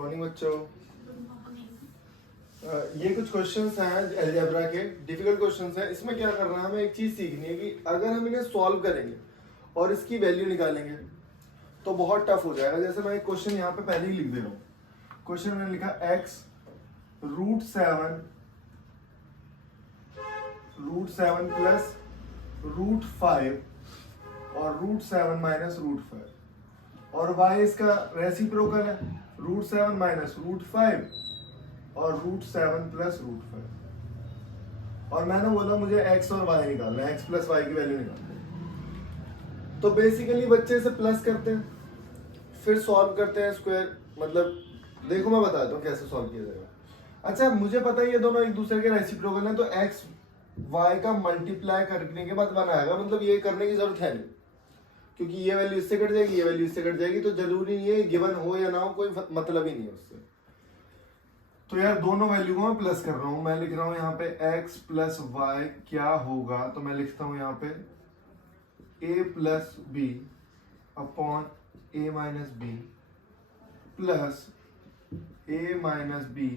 Morning बच्चों। ये कुछ क्वेश्चंस हैं अलजेब्रा के, डिफिकल्ट क्वेश्चंस हैं। इसमें क्या करना है, हमें एक चीज सीखनी है कि अगर हम इन्हें सॉल्व करेंगे और इसकी वैल्यू निकालेंगे तो बहुत टफ हो जाएगा। जैसे मैं एक क्वेश्चन यहाँ पे पहले ही लिख दे रहा हूँ। क्वेश्चन में लिखा x √7 प्लस √5 और √7 माइनस √5 और y इसका रेसिप्रोकल है √7 माइनस √5 और √7 प्लस √5। और मैंने बोला मुझे x और y निकालना है, x प्लस y की वैल्यू निकालना है। तो बेसिकली बच्चे इसे प्लस करते हैं, फिर सॉल्व करते हैं स्क्वायर। मतलब देखो मैं बताता हूँ कैसे सॉल्व किया जाएगा। अच्छा, मुझे पता है ये दोनों एक दूसरे के रेसिप्रोकल हैं, तो x y का मल्टीप्लाई करने के बाद 1 आएगा। मतलब ये करने की जरूरत है नहीं, क्योंकि ये वैल्यू इससे कट जाएगी, ये वैल्यू इससे कट जाएगी, तो जरूरी नहीं है गिवन हो या ना हो, कोई मतलब ही नहीं है उससे। तो यार दोनों वैल्यू को मैं प्लस कर रहा हूं। मैं लिख रहा हूं यहाँ पे x प्लस वाई क्या होगा, तो मैं लिखता हूं यहाँ पे a plus b upon a minus b plus a minus b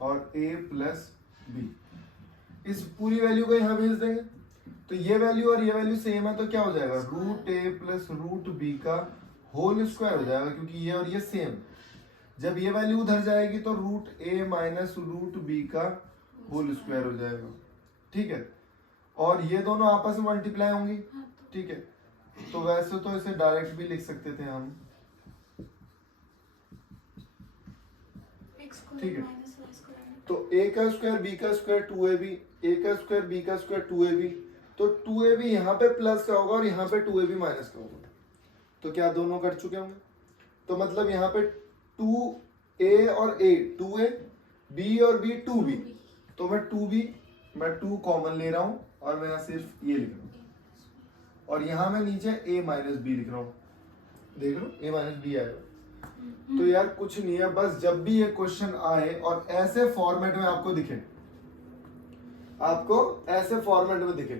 और a प्लस बी। इस पूरी वैल्यू को यहाँ भेज देंगे, तो ये वैल्यू और ये वैल्यू सेम है, तो क्या हो जाएगा √a प्लस √b का होल स्क्वायर हो जाएगा, क्योंकि ये और ये सेम। जब ये वैल्यू उधर जाएगी तो √a माइनस √b का होल स्क्वायर हो जाएगा। ठीक है, और ये दोनों आपस में मल्टीप्लाई होंगी। ठीक है, तो वैसे तो इसे डायरेक्ट भी लिख सकते थे हम। ठीक है, तो a का स्क्वायर b का स्क्वायर 2ab, a का स्क्वायर b का स्क्वायर 2ab, तो 2ab यहाँ पे प्लस का होगा और यहाँ पे 2ab माइनस का होगा। तो क्या दोनों कट चुके होंगे, तो मतलब यहाँ पे 2a और a 2a, b और b 2b, तो मैं 2b मैं 2 कॉमन ले रहा हूँ और मैं यहाँ सिर्फ ये लिख रहा हूँ, और यहाँ मैं नीचे a माइनस b लिख रहा हूँ। देख लो a माइनस b आएगा। तो यार कुछ नहीं है, बस जब भी ये क्वेश्चन आए और ऐसे फॉर्मेट में आपको दिखे, आपको ऐसे फॉर्मेट में दिखे,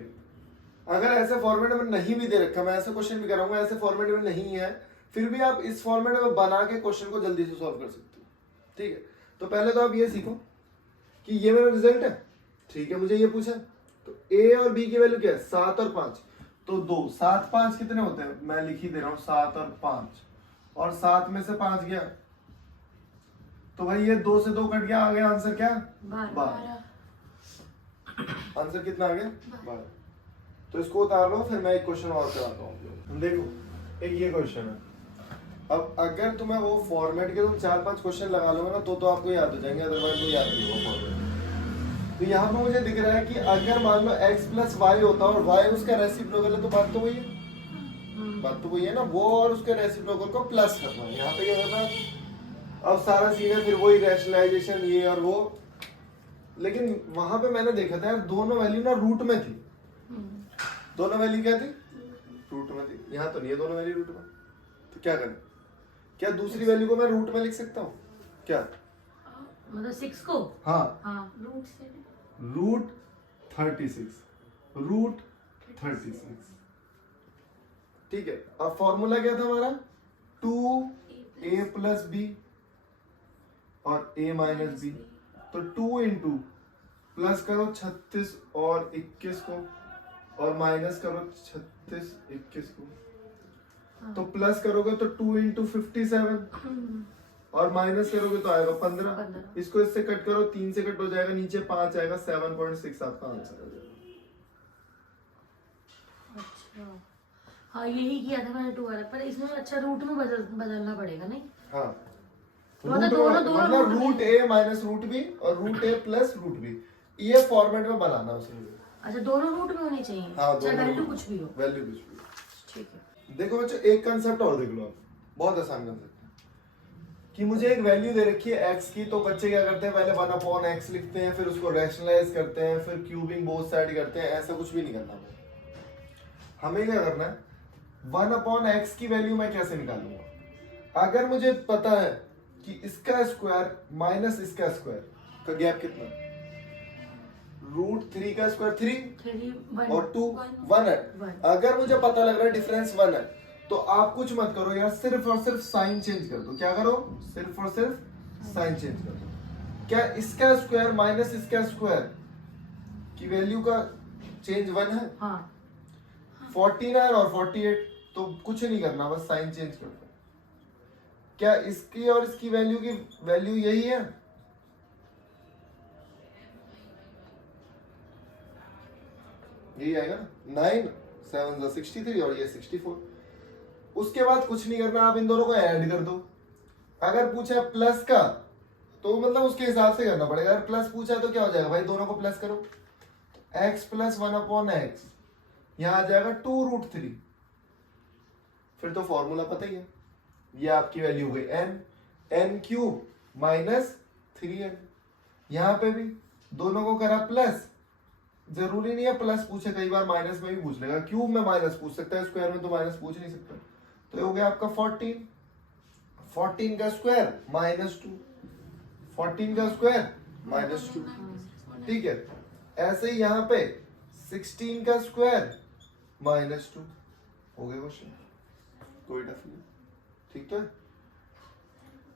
अगर ऐसे फॉर्मेट में नहीं भी दे रखा, मैं ऐसे क्वेश्चन भी कराऊंगा, ऐसे फॉर्मेट में नहीं है, फिर भी आप इस फॉर्मेट में बना के क्वेश्चन को जल्दी से सॉल्व कर सकते हो। ठीक है, तो पहले तो आप ये सीखो कि ये मेरा रिजल्ट है। ठीक है, मुझे ये पूछा, तो a और b की वैल्यू क्या है 7 और 5, तो 2 7 5 कितने होते हैं, मैं लिख ही दे रहा हूं 7 और 5, और 7 में से 5 गया, तो भाई ये 2 से 2 कट गया, आ गया आंसर क्या 12। आंसर कितना आ गया 12। तो इसको उतार लो, फिर मैं एक क्वेश्चन और कराता हूँ। देखो एक ये क्वेश्चन है। अब अगर तुम्हें वो फॉर्मेट के तुम 4-5 क्वेश्चन लगा लोगे ना, तो आपको याद हो जाएंगे, अदरवाइज तो याद नहीं होगा फॉर्मेट। तो यहाँ पे मुझे दिख रहा है कि अगर मान लो x प्लस वाई होता और y उसका रेसिप्रोकल है, तो बात तो वही है, बात तो वही है ना, वो और उसके रेसिप्रोकल को प्लस करना है। यहाँ पे क्या करना है, अब सारा सीन है फिर वही रैशनलाइजेशन ये और वो। लेकिन वहां पे मैंने देखा था यार दोनों वैल्यू ना रूट में थी, दोनों वैल्यू क्या थी रूट में थी। यहाँ तो नहीं है दोनों वैल्यू रूट में, तो क्या करें, क्या दूसरी वैल्यू को मैं रूट में लिख सकता हूँ क्या, मतलब 6 को? हाँ रूट 36। ठीक है, अब फॉर्मूला क्या था हमारा 2a प्लस बी और a माइनस बी, तो 2 इंटू प्लस करो 36 और 21 को, और माइनस करो 36 21 को, तो प्लस करोगे तो 2 इंटू 57 और माइनस करोगे तो आएगा 15। इसको इससे कट करो, 3 से कट हो जाएगा, नीचे 5 आएगा, 7.6 आपका आंसर हो जाएगा। अच्छा, हाँ यही किया था मैंने 2 वाला, पर इसमें अच्छा रूट में बदलना पड़ेगा नहीं? हाँ, मतलब root a minus root b और root a plus root b, ये फॉर्मेट में बनाना उसमें। अच्छा, दोनों रूट में होनी चाहिए? हाँ, चाहे वैल्यू कुछ भी हो। वैल्यू कुछ भी। ठीक है, देखो बच्चों एक कंसेप्ट और देख लो आप, बहुत आसान कंसेप्ट है कि मुझे एक वैल्यू दे रखी है x की, तो बच्चे क्या करते हैं पहले 1/x लिखते हैं, फिर उसको रैशनलाइज करते हैं, फिर क्यूबिंग बोथ साइड करते हैं। ऐसा कुछ भी नहीं करना, हमें क्या करना है 1/x की वैल्यू मैं कैसे निकालूंगा। अगर मुझे पता है कि इसका स्क्वायर माइनस इसका स्क्वायर का गैप कितना, √3 का स्क्वायर 3 और 2 1 है। अगर मुझे पता लग रहा है डिफरेंस 1 है, तो आप कुछ मत करो यार, सिर्फ और सिर्फ साइन चेंज कर दो। क्या करो? सिर्फ और सिर्फ साइन चेंज कर दो। क्या इसका स्क्वायर माइनस इसका स्क्वायर की वैल्यू का चेंज 1 है? हाँ 49 और 48, तो कुछ नहीं करना, बस साइन चेंज कर दो। क्या इसकी और इसकी वैल्यू की वैल्यू यही है? यही आएगा ना, 9 7 63 और ये 64। उसके बाद कुछ नहीं करना, आप इन दोनों को ऐड कर दो। अगर पूछा प्लस का तो मतलब उसके हिसाब से करना पड़ेगा। अगर प्लस पूछा तो क्या हो जाएगा भाई, दोनों को प्लस करो, x प्लस 1/x, यहां आ जाएगा 2√3। फिर तो फॉर्मूला पता ही है, ये आपकी वैल्यू हो गई n³ माइनस 3n। यहां पे भी दोनों को करा प्लस, जरूरी नहीं है प्लस पूछे, कई बार माइनस में भी पूछ लेगा। क्यूब में माइनस पूछ सकता है, स्क्वायर में तो माइनस पूछ नहीं सकता। तो ये हो गया आपका 14 का स्क्वायर माइनस 2, 14 का स्क्वायर माइनस 2। ठीक है, ऐसे ही यहाँ पे 16 का स्क्वायर माइनस 2 हो गया क्वेश्चन। कोई टफ नहीं, ठीक तो है।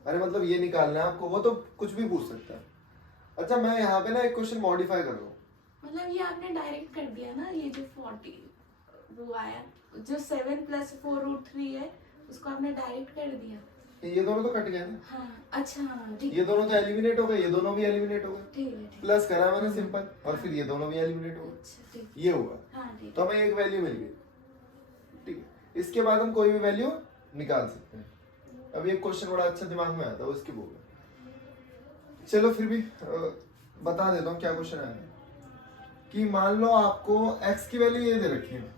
अरे मतलब ये निकालना है आपको, वो तो कुछ भी पूछ सकता है। अच्छा मैं यहाँ पे ना एक क्वेश्चन मॉडिफाई कर रहा हूँ। मतलब ये आपने डायरेक्ट कर दिया ना, ये जो 40 वो आया, जो 7 + 4√3 है उसको आपने डायरेक्ट कर दिया। ये दोनों तो कट गए ना। हाँ अच्छा, हाँ ठीक ये दोनों तो एलिमिनेट हो गए, ये दोनों भी एलिमिनेट हो गए। ठीक है, ठीक प्लस करा मैंने सिंपल, और फिर ये दोनों भी एलिमिनेट हो है। गए। अच्छा ठीक, ये हुआ, हाँ ठीक। तो हमें एक वैल्यू मिल गई। ठीक है, इसके बाद हम कोई भी वैल्यू निकाल सकते हैं। अभी एक क्वेश्चन बड़ा अच्छा दिमाग में आता है, उसकी बोल। चलो फिर भी बता देता हूँ क्या क्वेश्चन आया कि मान लो आपको x की वैल्यू ये दे रखी है,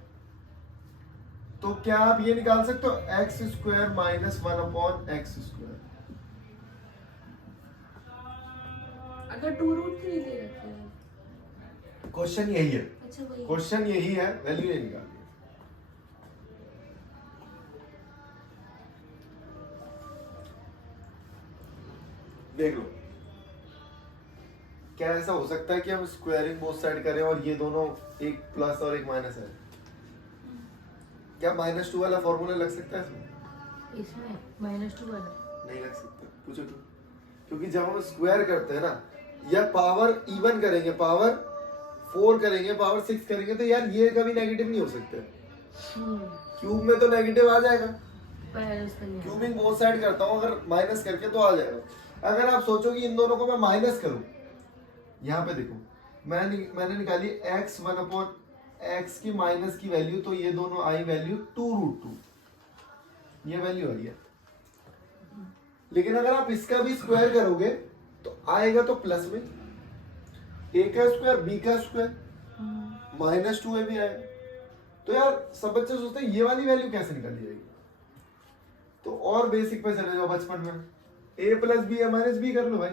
तो क्या आप ये निकाल सकते हो x² माइनस 1/x²। अगर 2√3 दे रखे हैं, क्वेश्चन यही है, अच्छा वही। क्वेश्चन यही है, वैल्यू नहीं निकालनी। देख लो, क्या ऐसा हो सकता है कि हम स्क्वायरिंग बोथ साइड करें और ये दोनों एक प्लस और एक माइनस है? क्या -2 वाला फॉर्मूला लग सकता है इसमें? इसमें -2 वाला नहीं लग सकता, पूछो तो। क्योंकि जब हम स्क्वायर करते हैं ना, या पावर इवन करेंगे, पावर 4 करेंगे, पावर 6 करेंगे, तो यार ये कभी नेगेटिव नहीं हो सकते। क्यूब में तो नेगेटिव आ जाएगा, पर उसका नहीं है। क्यूबिंग बोथ साइड करता हूँ, अगर माइनस करके तो आ जाएगा। अगर आप सोचो कि इन दोनों को मैं माइनस करूं, यहाँ पे देखो मैंने निकाली x की माइनस की वैल्यू, तो ये दोनों आई वैल्यू 2√2, ये वैल्यू आई है। लेकिन अगर आप इसका भी स्क्वायर करोगे तो आएगा तो प्लस में, a का स्क्वायर b का स्क्वायर -2a भी आएगा। तो यार सब बच्चे सोचते हैं ये वाली वैल्यू कैसे निकाली जाएगी, तो और बेसिक पे चले जाओ बचपन में, a + b या -b कर लो भाई,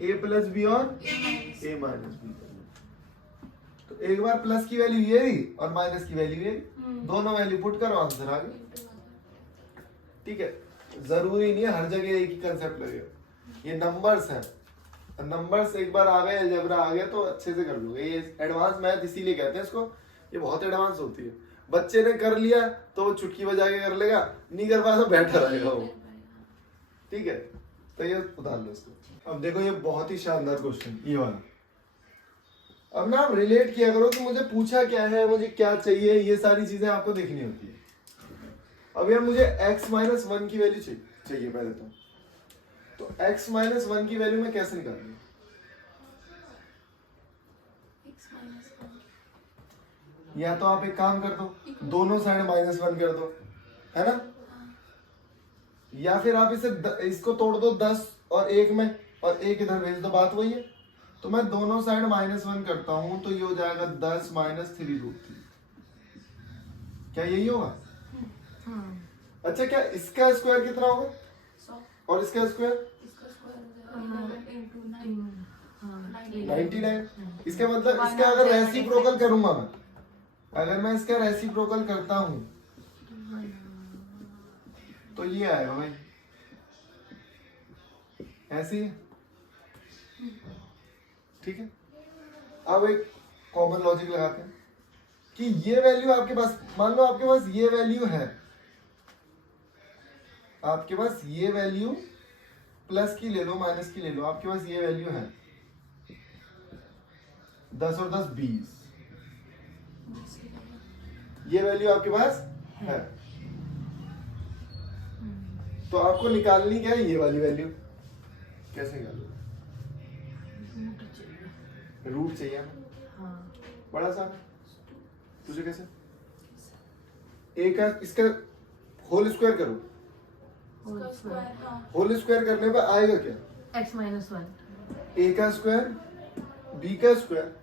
a + b और a - b कर लो। तो एक बार प्लस की वैल्यू ये रही और माइनस की वैल्यू ये रही, दोनों वैल्यू पुट करो, आंसर आ गया। ठीक है, जरूरी नहीं है हर जगह एक ही कंसेप्ट लगेगा। ये नंबर्स हैं, नंबर्स एक बार आ गए, अलजेब्रा आ गया तो अच्छे से कर लोगे। ये एडवांस मैथ इसीलिए कहते हैं इसको, ये बहुत एडवांस होती है। बच्चे ने कर लिया तो वो चुटकी बजा के कर लेगा, नहीं कर पाया तो बैठा रहेगा वो। ठीक है, तो ये उतार लो इसको। अब देखो ये बहुत ही शानदार क्वेश्चन ये वाला। अब ना आप रिलेट किया करो कि मुझे पूछा क्या है, मुझे क्या चाहिए, ये सारी चीजें आपको देखनी होती है। अब यार मुझे x - 1 की वैल्यू चाहिए पहले तो x - 1 की वैल्यू मैं कैसे निकालूं? या तो आप एक काम कर दो, दोनों साइड -1 कर दो, है ना? या फिर आप इसको तोड़ दो 10 और 1 में, और 1 इधर भेज दो, बात वही है। तो मैं दोनों साइड -1 करता हूं, तो ये हो जाएगा 10 - 3√3। क्या यही होगा? अच्छा, क्या इसका स्क्वायर कितना होगा 100, और इसका स्क्वायर इसका स्क्वायर हो जाएगा 11 × 9 99। इसका मतलब इसका अगर रेसिप्रोकल करूंगा मैं, अगर मैं इसका रेसिप्रोकल करता हूं तो ये आएगा भाई, ऐसे ही। ठीक है, अब एक कॉमन लॉजिक लगाते हैं कि ये वैल्यू आपके पास, मान लो आपके पास ये वैल्यू है, आपके पास ये वैल्यू प्लस की ले लो माइनस की ले लो, आपके पास ये वैल्यू है 10 और 10 20, ये वैल्यू आपके पास है। तो आपको निकालनी क्या है, ये वाली वैल्यू। कैसे निकालोगे? रूट चाहिए ना, हाँ बड़ा सा। तुझे कैसे? ए का इसका होल स्क्वायर करो, उसका स्क्वायर, हाँ होल स्क्वायर करने पे आएगा क्या? x माइनस 1 ए का स्क्वायर, बी का स्क्वायर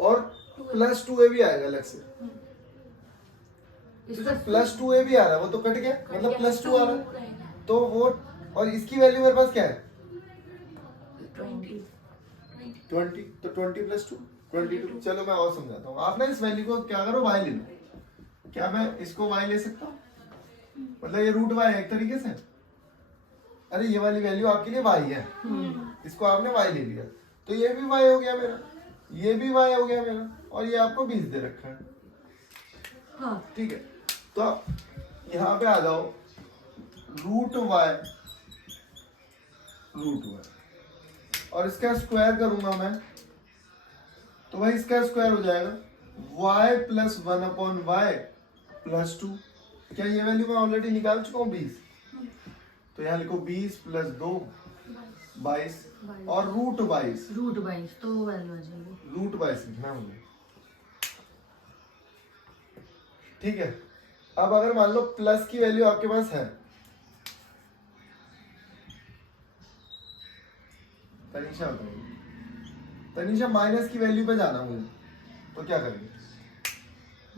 और प्लस 2a भी आएगा अलग से। इसका प्लस 2a भी आ रहा है, वो तो कट गया, मतलब प्लस 2 आ रहा है, रहेगा तो वो, और इसकी वैल्यू मेरे पास क्या है 20 20, तो 20 प्लस 2 22। चलो मैं और समझाता हूँ, आप ना इस वैल्यू को क्या करो, y ले लो। क्या मैं इसको y ले सकता हूँ? मतलब ये रूट y है एक तरीके से। अरे ये वाली वैल्यू आपके लिए y है, इसको आपने y ले लिया, तो ये भी y हो गया मेरा, ये भी y हो गया मेरा, और ये आपको 20 दे रखा है। हाँ ठीक है, तो आप यहाँ पे आ जाओ, रूट y और इसका स्क्वायर करूंगा मैं, तो भाई इसका स्क्वायर हो जाएगा y प्लस 1/y प्लस 2। क्या ये वैल्यू मैं ऑलरेडी निकाल चुका हूँ 20, तो यहाँ लिखो 20 प्लस 2 22 और रूट 22, रूट 22 तो वैल्यू आ जाएगी। रूट 22 लिखना मुझे। ठीक है, अब अगर मान लो प्लस की वैल्यू आपके पास है, तनीषा बताइए, तनीषा माइनस की वैल्यू पे जाना मुझे, तो क्या करेंगे?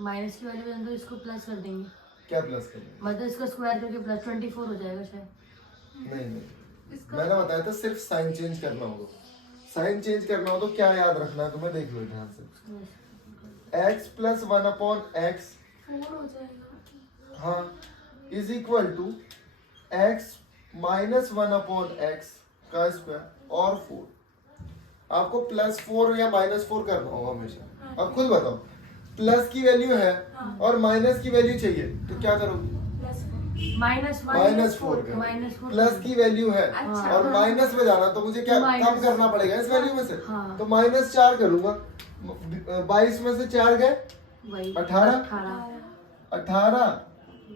माइनस की वैल्यू है तो इसको प्लस कर देंगे, क्या प्लस करेंगे? मतलब इसका स्क्वायर करके प्लस 24 हो जाएगा शायद। नहीं नहीं, इसका मैंने बताया था सिर्फ साइन चेंज करना होगा। साइन चेंज करना हो तो क्या याद रखना है तुम्हें, देख लो ध्यान से। x प्लस 1/x 4 हो जाएगा, हाँ is equal to x minus 1/x का स्क्वायर और 4। आपको प्लस 4 या माइनस 4 करना होगा हमेशा। अब खुद बताओ, प्लस की वैल्यू है और माइनस की वैल्यू चाहिए, तो क्या करोगे? Plus minus minus 4 minus 4 plus की वैल्यू है अच्छा। और माइनस में जाना, तो मुझे क्या माइनस। कम करना पड़ेगा इस वैल्यू में से, हाँ। तो -4 करूंगा। 22 में से 4 गए, वही 18 18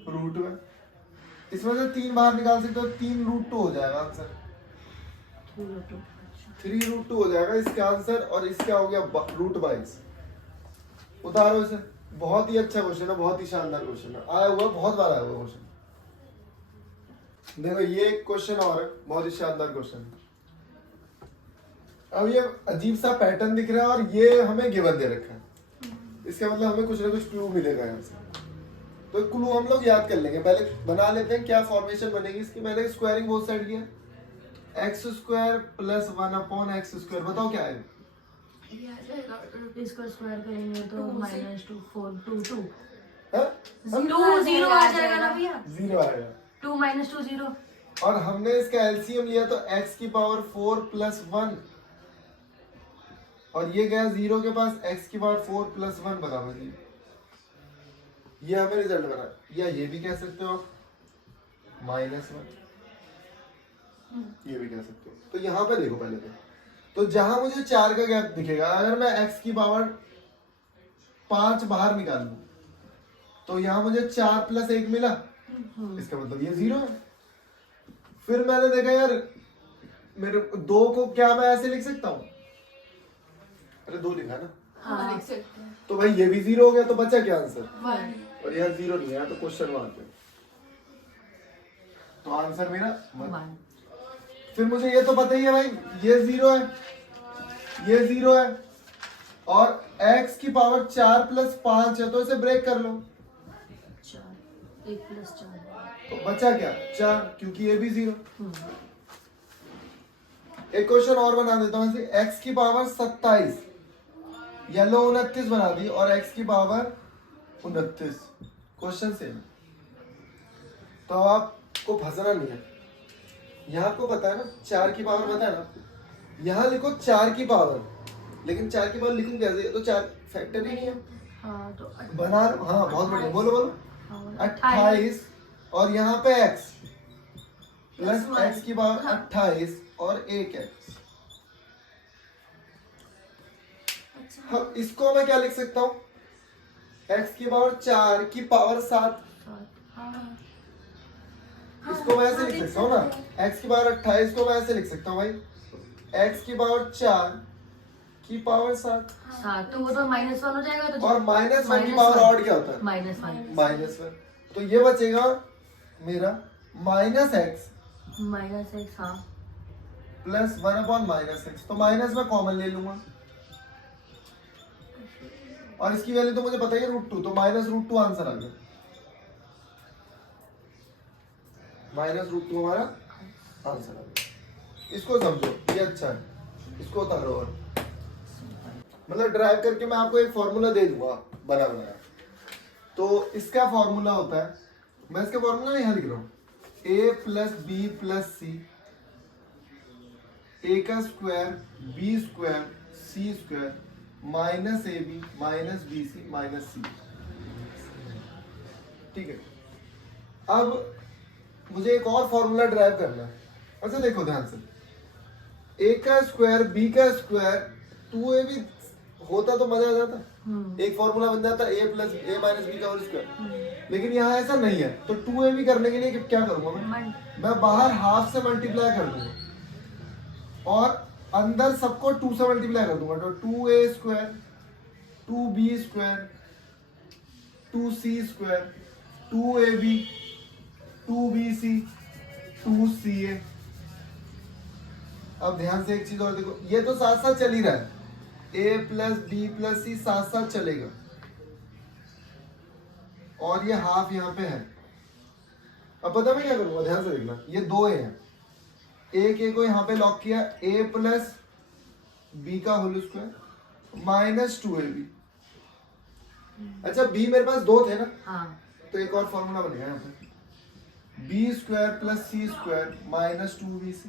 रूट में, इसमें से 3 बाहर निकाल सकते हो, 3 रूट 2 हो जाएगा आंसर, 3 रूट 2 हो जाएगा इसका आंसर, और इसका हो गया रूट 22। उतारो इसे, बहुत ही अच्छा क्वेश्चन है, बहुत ही शानदार क्वेश्चन है, आया हुआ बहुत बार आया हुआ क्वेश्चन। देखो ये एक क्वेश्चन और है, बहुत ही शानदार क्वेश्चन है। अब ये अजीब सा पैटर्न दिख रहा है और ये हमें गिवन दे रखा है, इसका मतलब हमें कुछ ना कुछ क्लू मिलेगा यहाँ से। तो क्लू हम लोग याद कर लेंगे, पहले बना लेते हैं क्या फॉर्मेशन बनेगी इसकी। मैंने स्क्वायरिंग बोथ साइड किया, x square plus 1/x square, बताओ क्या है? ये आ जाएगा इसको स्क्वायर करेंगे तो Two से। माइनस 2 4 2 2 हाँ? 2 0 आ जाएगा ना भैया, 0 आएगा। 2 - 2 0। और हमने इसका एलसीएम लिया तो x की पावर 4 प्लस 1, और ये गया 0 के पास, x की पावर 4 प्लस 1 बराबर 0। ये हमें रिजल्ट बना, या ये भी कह सकते हो आप -1, ये भी कह सकते हो। तो यहाँ पे देखो पहले तो जहां मुझे 4 का गैप दिखेगा, अगर मैं x की पावर 5 बाहर निकाल लूं, तो यहाँ मुझे 4 प्लस 1 मिला, इसका मतलब ये 0 है। फिर मैंने देखा यार मेरे 2 को क्या मैं ऐसे लिख सकता हूँ, अरे 2 लिखा ना, हाँ लिख सकते हैं तो भाई ये भी 0 हो गया, तो बचा क्या आंसर? 1। और यहाँ 0 नहीं आया, तो क्वेश्चन मार्क पे, तो आंसर मेरा 1। फिर मुझे ये तो पता ही है भाई, ये 0 है, ये 0 है, और x की पावर 4 प्लस 5 है, तो इसे ब्रेक कर लो, 4 1 + 4 तो बचा क्या? 4, क्योंकि ये भी 0। एक क्वेश्चन और बना देता हूं, x की पावर 27, येलो 29 बना दी, और x की पावर 29, क्वेश्चन सेम। तो आपको फंसना नहीं है, यहाँ आपको पता है ना 4 की पावर पता है ना, यहाँ लिखो 4 की पावर, लेकिन 4 की पावर लिखूं कैसे, तो 4 फैक्टर ही नहीं है, हाँ तो बना लो, हाँ बहुत बढ़िया, बोलो बोलो। हाँ, 28 और यहाँ पे x plus Plus one। x की पावर हाँ। 28 और एक x। अच्छा हम इसको मैं क्या लिख सकता हूँ, x की पावर 4 की पावर 7। हाँ इसको मैं ऐसे लिख सकता हूँ ना, x की पावर 28 को मैं ऐसे लिख सकता हूँ भाई, x की पावर 4 की पावर 7। 7 तो वो तो -1 हो जाएगा तो और -1 की -1 पावर ऑड क्या होता है, -1 -1। तो ये बचेगा मेरा -x -1 हाँ प्लस 1/-x। तो माइनस में कॉमन ले लूंगा और इसकी वैल्यू तो मुझे पता ही है √2, तो -√2 आंसर आ गया। -√2 हमारा आंसर आ गया। इसको समझो, ये अच्छा है, इसको उतारो। और मतलब ड्राइव करके मैं आपको एक फॉर्मूला दे दूंगा बना बनाया। तो इसका फॉर्मूला होता है, मैं इसका फॉर्मूला यहाँ लिख रहा हूँ, a plus B plus C, a का square b square c square minus A B minus B C minus C. ठीक है, अब मुझे एक और फॉर्मूला ड्राइव करना है। अच्छा देखो ध्यान से, a का स्क्वायर b का स्क्वायर 2ab होता तो मजा आ जाता, एक फॉर्मूला बन जाता a plus a minus B का होल स्क्वायर। लेकिन यहाँ ऐसा नहीं है, तो 2ab करने के लिए क्या करूंगा मैं बाहर हाफ से मल्टीप्लाई कर दूंगा और अंदर सबको 2 से मल्टीप्लाई कर दूंगा। तो 2a square 2b square 2c square 2ab 2bc 2ca। अब ध्यान से एक चीज और देखो, ये तो साथ साथ चल ही रहा है, a प्लस बी प्लस सी साथ साथ चलेगा और ये हाफ यहाँ पे है। अब पता मैं क्या करूंगा, ध्यान से देखना, ये 2a है, एक a को यहाँ पे लॉक किया, a प्लस b का होल स्क्वायर माइनस 2ab। अच्छा b मेरे पास 2 थे ना, हाँ तो एक और फॉर्मूला बनेगा यहाँ पे, b square plus c square minus 2bc।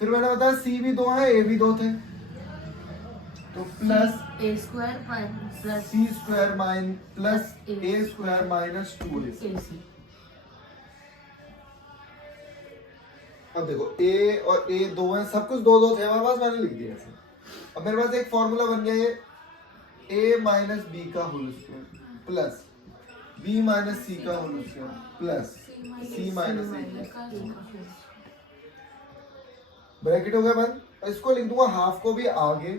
फिर मैंने बताया c भी 2 है, a भी 2 थे, तो plus a square plus c square minus plus a square minus 2ac। ac अब देखो a और a 2 हैं, सब कुछ 2 थे हमारे पास, मैंने लिख दिया ऐसे। अब मेरे पास एक फॉर्मूला बन गया, ये a माइनस बी का whole square plus b minus C का whole square plus c minus a। Bracket हो गया बंद, और इसको लिख दूंगा हाफ को भी आगे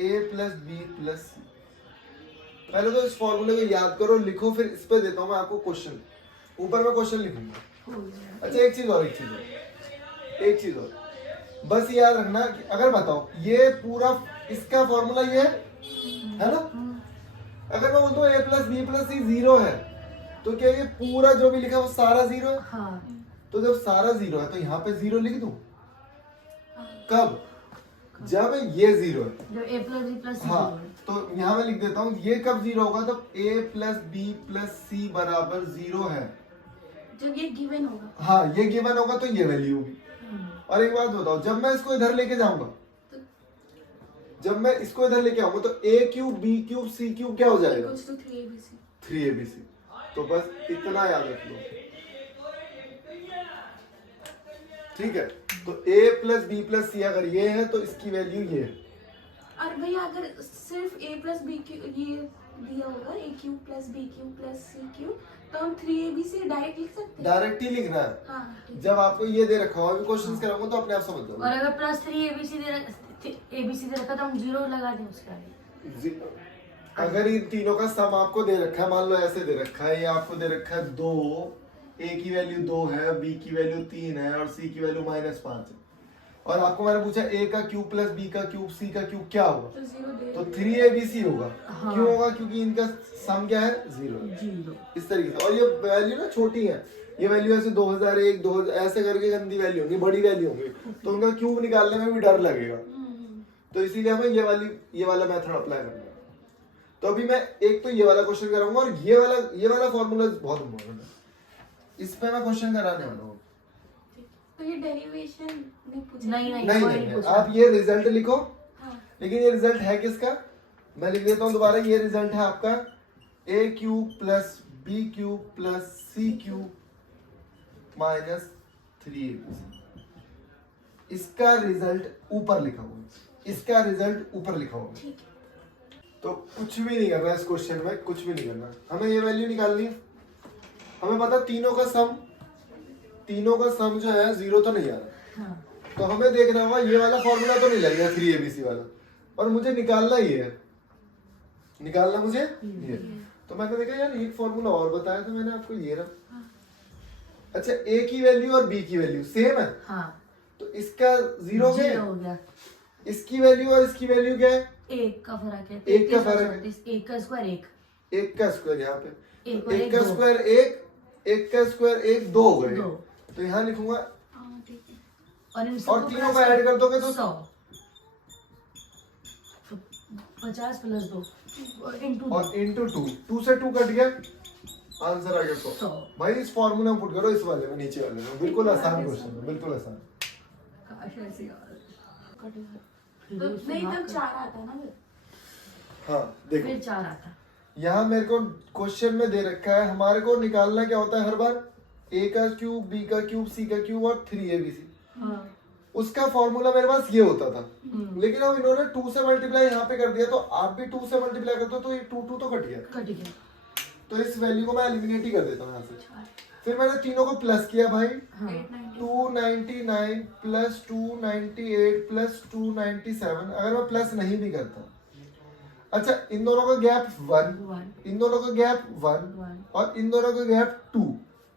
a प्लस बी प्लस सी। पहले तो इस फॉर्मूले को याद करो, लिखो, फिर इस पे देता हूं मैं आपको क्वेश्चन, ऊपर मैं क्वेश्चन लिखूंगा। अच्छा एक चीज और, बस याद रखना कि अगर बताओ ये पूरा इसका फॉर्मूला ये है ना, अगर मैं बोलता हूँ a प्लस बी प्लस सी 0 है, तो क्या ये पूरा जो भी लिखा है वो सारा 0 है? हाँ तो जब सारा 0 है तो यहाँ पे 0 लिख दूं? कब? जब ये 0 है, जब a प्लस b प्लस हाँ, तो यहाँ मैं लिख देता हूँ, ये कब 0 होगा, तब a प्लस बी प्लस सी बराबर 0 है। जब ये गिवन होगा, हाँ ये गिवन होगा तो ये वैल्यू होगी। और एक बात बताओ, जब मैं इसको इधर लेके जाऊंगा, जब मैं इसको इधर लेके आऊंगा तो a cube b cube c cube क्या हो जाएगा, कुछ तो 3abc। 3abc। तो बस इतना याद रख लो, ठीक है। तो a प्लस बी प्लस सी अगर ये है तो इसकी वैल्यू ये है। और भैया अगर सिर्फ a प्लस बी ये दिया होगा a cube plus B cube plus C cube, तो हम 3abc डायरेक्ट लिख सकते हैं। डायरेक्ट ही लिखना है। हाँ ठीक है। जब आपको ये दे रखा होगा, क्वेश्चंस कराऊंगा तो अपने आप समझ और जाओगे। अगर प्लस 3 abc दे रखा तो हम 0 लगा दें उसके आगे। अगर इन तीनों का सम आपको दे रखा है, मान लो ऐसे दे रखा है, ये आपको दे रखा है 2, a की वैल्यू 2 है, b की वैल्यू 3 है और c की वैल्यू -5 है, और आपको मैंने पूछा a का क्यूब प्लस b का क्यूब c का क्यूब क्या होगा, तो 0 दे तो 3abc होगा। हाँ। क्यों होगा? क्योंकि इनका सम क्या है, 0 है। 0 इस तरीके से। और ये वैल्यू ना छोटी है, ये वैल्यू ऐसे 2001 2000 ऐसे करके गंदी वैल्यू होंगी, बड़ी वैल्यू होंगी, तो उनका क्यूब निकालने में भी डर लगेगा। तो इसीलिए हमें ये वाला मेथड अप्लाई करना है। तो अभी मैं एक तो ये वाला क्वेश्चन कराऊंगा, और ये वाला फॉर्मूला बहुत इंपॉर्टेंट है, इस पे मैं क्वेश्चन कराने वाला हूँ। तो ये डेरिवेशन नहीं पूछा। नहीं नहीं, आप ये रिजल्ट लिखो, हाँ लेकिन ये रिजल्ट है किसका, मैं लिख देता हूँ दोबारा, ये रिजल्ट है आपका A cube plus B cube plus C cube minus 3ab। इसका रिजल्ट ऊपर लिखा हुआ है, इसका रिजल्ट ऊपर लिखा हुआ है। ठीक है। तो कुछ भी नहीं करना इस क्वेश्चन में, कुछ भी नहीं करना, हमें ये वैल्यू निकालनी है। हमें पता तीनों का सम जो है 0 तो नहीं आ रहा। हाँ तो हमें देखना होगा ये वाला फॉर्मूला तो नहीं लगेगा 3abc वाला, और मुझे निकालना ये है, निकालना मुझे ये। तो मैंने देखा यार एक फॉर्मूला और बताया था मैंने आपको, ये रहा। अच्छा, a की वैल्यू और b की वैल्यू सेम है, हाँ तो इसका 0 जीरो हो गया। इसकी वैल्यू और इसकी वैल्यू क्या है? एक का फर्क है, एक का फर्क है। एक का स्क्वायर एक, एक का स्क्वायर यहाँ पे, एक और एक एक का दो। स्क्वायर एक, एक का स्क्वायर एक, 2 हो गए। दो। तो यहाँ लिखूंगा, हाँ ठीक है। और इन और सबको तीनों प्लस का ऐड कर दोगे तो 100, 50 प्लस 2 इंटू और इंटू 2 से 2 कट गया, आंसर आ गया 100। 100। भाई इस फॉर्मूला में पुट करो, इस वाले में, नीचे वाले में, बिल्कुल आसान क्वेश्चन है, बिल्कुल आसान। काश ऐसे यार। तो नहीं तब 4 आता ना फिर। हाँ देखो, फिर 4 आता। यहाँ मेरे को क्वेश्चन में दे रखा है, हमारे को निकालना क्या होता है हर बार, a का क्यूब, b का क्यूब, c का क्यूब और 3abc। हाँ उसका फॉर्मूला मेरे पास ये होता था, लेकिन अब इन्होंने 2 से मल्टीप्लाई यहाँ पे कर दिया, तो आप भी 2 से मल्टीप्लाई करते हो तो ये 2 तो कट गया। कट गया। तो इस वैल्यू को मैं एलिमिनेट ही कर देता हूँ यहाँ से। फिर मैंने तीनों को प्लस किया भाई, हाँ 299 प्लस 298 प्लस 297, अगर मैं प्लस नहीं भी करता, अच्छा इन दोनों का गैप 1, इन दोनों का गैप 1 और इन दोनों का गैप 2,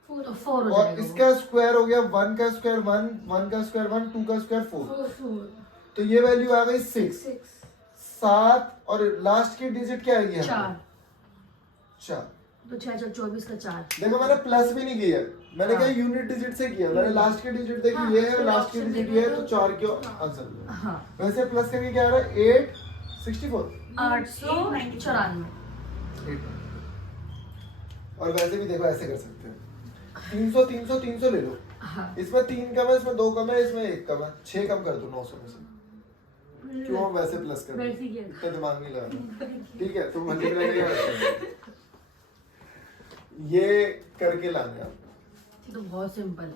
तो 4 हो और जाएगा। इसका स्क्वायर हो गया 1 का स्क्वायर 1, 1 का स्क्वायर 1, 2 का स्क्वायर 4। 4 तो ये वैल्यू आ गई 6, 7, और लास्ट की डिजिट क्या आएगी? 4। तो 6 4 24 का 4। देखो मैंने प्लस भी नहीं किया, मैंने हाँ। क्या यूनिट डिजिट से किया, मैंने लास्ट की डिजिट देखी, हाँ, ये है, फिर लास्ट की option डिजिट देखा ये है, तो तो 4 की हाँ। आंसर। हाँ वैसे प्लस करके क्या आ रहा है? 864। 894। और वैसे भी देखो ऐसे कर सकते हैं, 300 300 300 ले लो, हाँ इसमें 3 कम है, इसमें 2 कम है, इसमें 1 कम है, 6 कम कर दो 900 में से। क्यों हम वैसे प्लस कर रहे वैसे ही हैं? किया। इतना दिमाग नहीं लगा, ठीक है? तुम मल्टीप्लाई नहीं, ये करके लाने आप। तो बहुत सिंपल है।